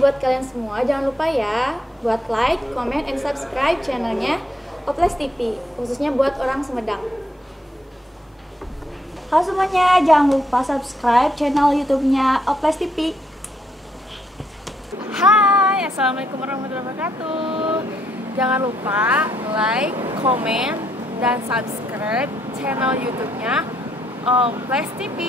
buat kalian semua, jangan lupa ya buat like, comment, and subscribe channelnya Oples TV, khususnya buat orang Sumedang. Halo semuanya, jangan lupa subscribe channel YouTube-nya Oples TV. Hai, assalamualaikum warahmatullahi wabarakatuh. Jangan lupa like, comment, dan subscribe channel YouTube-nya Oples TV.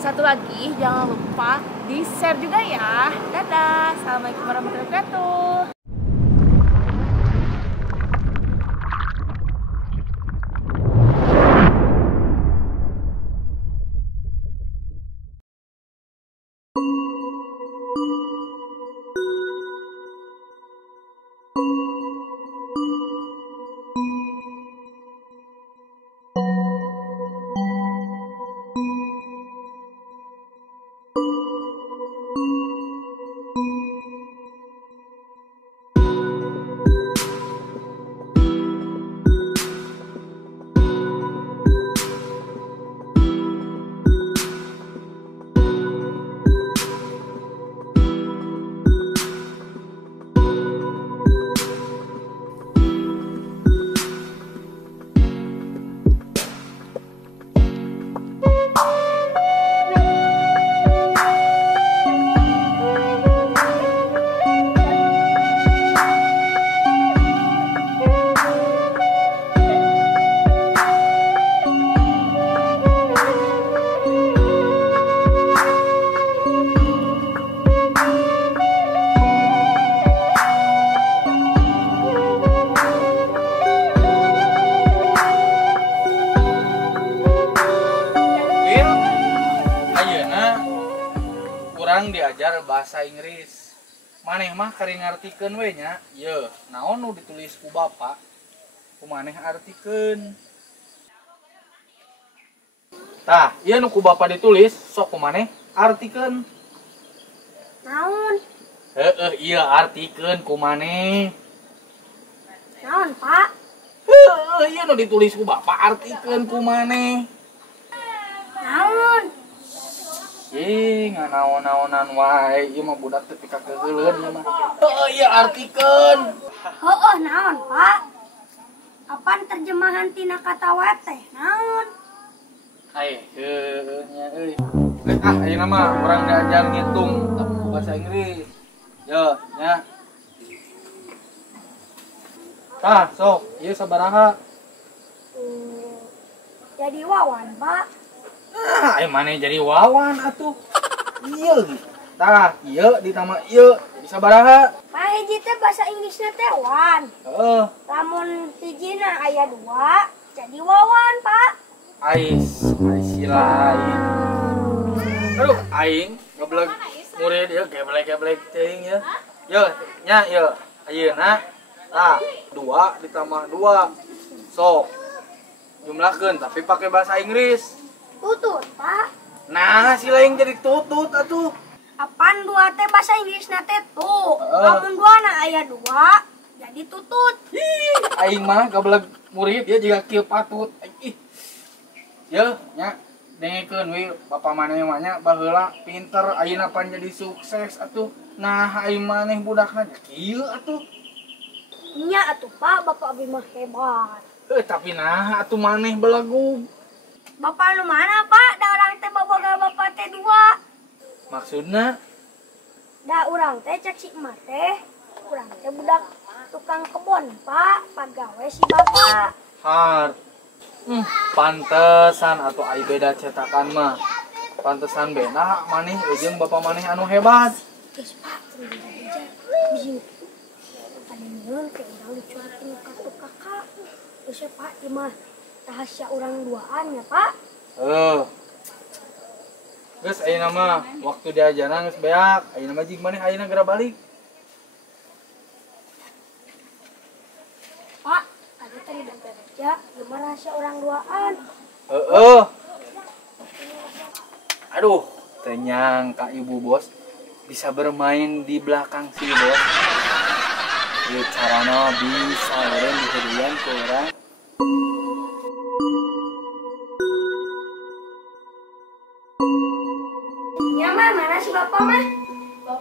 Satu lagi, jangan lupa di-share juga ya. Dadah, assalamualaikum warahmatullahi wabarakatuh. Kurang diajar bahasa Inggris. Maneh mah kari ngartikeun we nya. Ye, naon nu ditulis ku Bapak? Kumaneh artikeun. Tah, ieu nu ku Bapak ditulis, sok kumaneh artikeun. Naon? Heueuh, ieu artikeun kumaneh. Naon, Pak? Heueuh, ieu nu ditulis ku Bapak artikeun kumaneh. Naon? Nganaon-naonan wae, ieu mah budak teu pika keuleun ieu mah. Heueuh, ieu artikeun. Heueuh, naon, Pak? Apaan terjemahan tina kata web teh? Naon? Heueuh nya euy. Ayeuna mah urang diajar ngitung tapi ku bahasa Inggris. Yo, nya. Tah, sok, ieu sabaraha? Jadi Wawan, Pak. Maneh jadi Wawan atuh. Ieu. Tah, ieu ditambah ieu jadi sabaraha? Pak hiji teh bahasa Inggrisna teh Wan. Heeh. Lamun hijina aya 2, jadi Wawan, Pak. Ais lain. Aduh, aing goblok murid ieu geblek-geblek teuing ya. Yo, nya ieu. Ayeuna tah 2 ditambah 2. Sok. Jumlahkeun tapi pakai bahasa Inggris. Tutut, Pak. Nah, si lain jadi tutut atuh. Apaan 2 teh bahasa Inggrisna teh tuh. Heeh. Lamun 2 na aya 2, jadi tutut. Aing mah goblok murid ya juga kieu patut. Ih. Ye, nya dengekeun we bapa maneh mah nya baheula pinter ayeuna pan jadi sukses atuh. Nah, aing maneh budakna kieu atuh. Nya atuh, Pak, Bapak abi mah hebat. Tapi nah atuh maneh belagu. Bapak lu mana, Pak? Da orang teh boboga bapak teh 2. Maksudna Da urang teh cek si emak teh. Urang teh budak tukang kebon, Pak. Pagawe si bapak. hard. Pantesan atau ai beda cetakan mah. Pantesan bena maneh jeung bapa maneh anu hebat. Geus, Pak, kudu diajar. Bisi ada nyeun ke urang dicuekin kartu kakak. Geus ya, Pak, ieu mah rahasia urang duaan ya, Pak. Geus ayeuna mah waktu diajaran geus beak. Ayeuna mah jig maneh ayeuna geura balik. Pak, tadi tadi baca ieu mah rahasia urang duaan. Aduh, teu nyangka ibu bos bisa bermain di belakang si bos. Ieu carana bisa eureun diheureun ku urang. Ya mah, mana si bapak mah?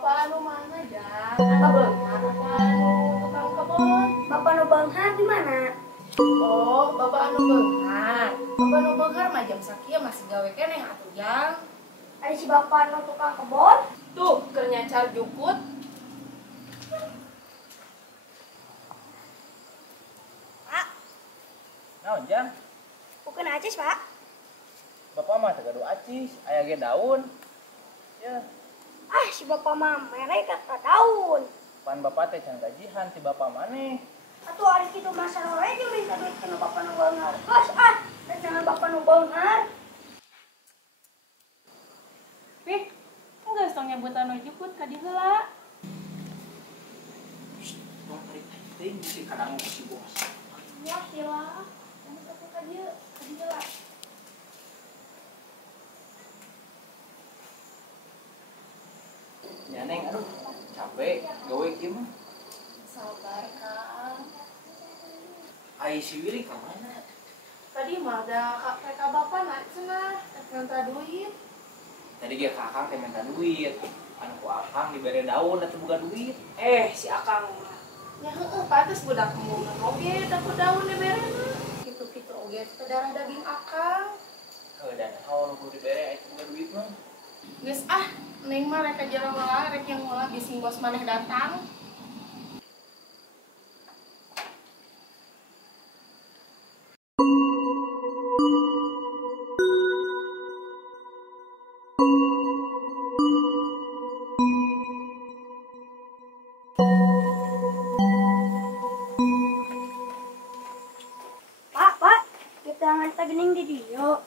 Bapak anu mana Jang? Anu beunghar apa anu tukang kebon? Bapak nu beunghar di mana? Oh, Bapak anu beunghar. Bapak anu beunghar mah jam sakieu masih gawe keneh atuh Jang. Ada si bapak nu tukang kebon. Tuh, keur nyacar jukut. Pak, Naon Jang? bukan acis pak. Bapak mah teu gaduh acis, aya ge daun. Ya, Ah, si bapak mah mere kata daun. pan bapak teh can gajihan si bapak maneh. Atuh ari kitu masalah we jeung minta duit kana bapak nu beunghar. Bos ah, jangan bapak nu beunghar. Pih, enggak tong nyebut anu jukut ka dieu heula. Tong tarik ting si kadang si bos. Ya, sila. Anu teh ka dieu heula. Ya Neng, aduh capek gawe kieu mah. Sabar, Kang. Ai si Willy ka mana? Tadi mah ada PK Bapak nak cenah, minta duit. Tadi ge kakang teh minta duit. Anu ku akang dibere daun atuh boga duit. Si Akang mah. Ya heueuh, pantes budak mungkin oge dapat daun diberena. Kitu-kitu oge teh darah daging Akang. Dan haul nu kudu dibere aya boga duit mah. Geus ah, Neng mah rek aja heula, rek yang heula bising bos maneh datang. Pak, kita nganta gening di dieu.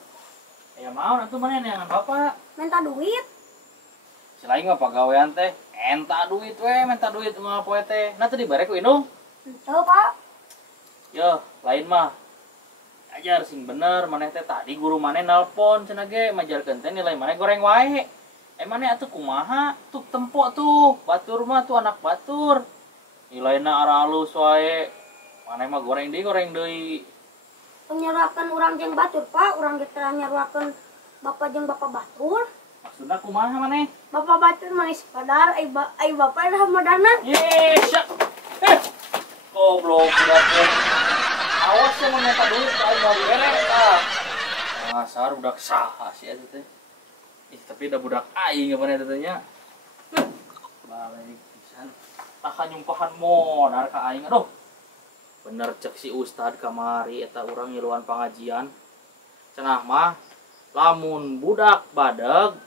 Ya mau atuh maneh neangan bapak. Minta duit. Selain mah pagawean teh enta duit we, minta duit mah poe teh. Nah teh dibere ku indung. Henteu, Pak. Yo, lain mah ajar sing bener maneh teh tadi guru maneh nelpon cenah ge majarkeun teh nilai maneh goreng wae. Maneh atuh kumaha? Tuh tempo tuh, batur mah tuh anak batur. Nilaina ara alus wae. Maneh mah goreng deui. Penyeruakan urang jeung batur, Pak. Urang ge teh nyeruakeun bapak jeung bapak batur. Maksudna kumaha maneh? Bapak batur manis padar, ai bapak dah modana. Syak. Goblok budak teh. Awas ya mun minta duit ka aing mah bere tah. Dasar budak saha sih eta teh. Tapi da budak aing apa teh nya. Balik pisan. Tah nyumpahan modal ka aing. Aduh. Bener cek si Ustad kamari eta urang ngiluan pangajian. Cenah mah lamun budak badeg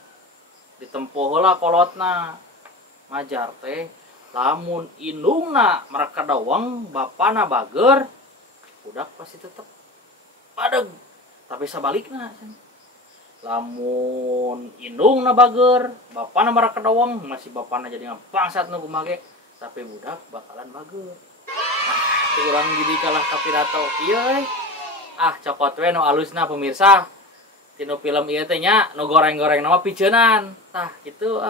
ditempuh heula kolotna. Majar teh lamun indungna mereka dawang bapana bager budak pasti tetep badeg tapi sabalikna lamun indungna bager bapana mereka dawang masih bapana jadi bangsat nu kumaha tapi budak bakalan bager. Nah, urang jadi kalah kapirato ieu cokot we nu alusna pemirsa tinu film ieu teh nya nu goreng-goreng nama piceunan tah kitu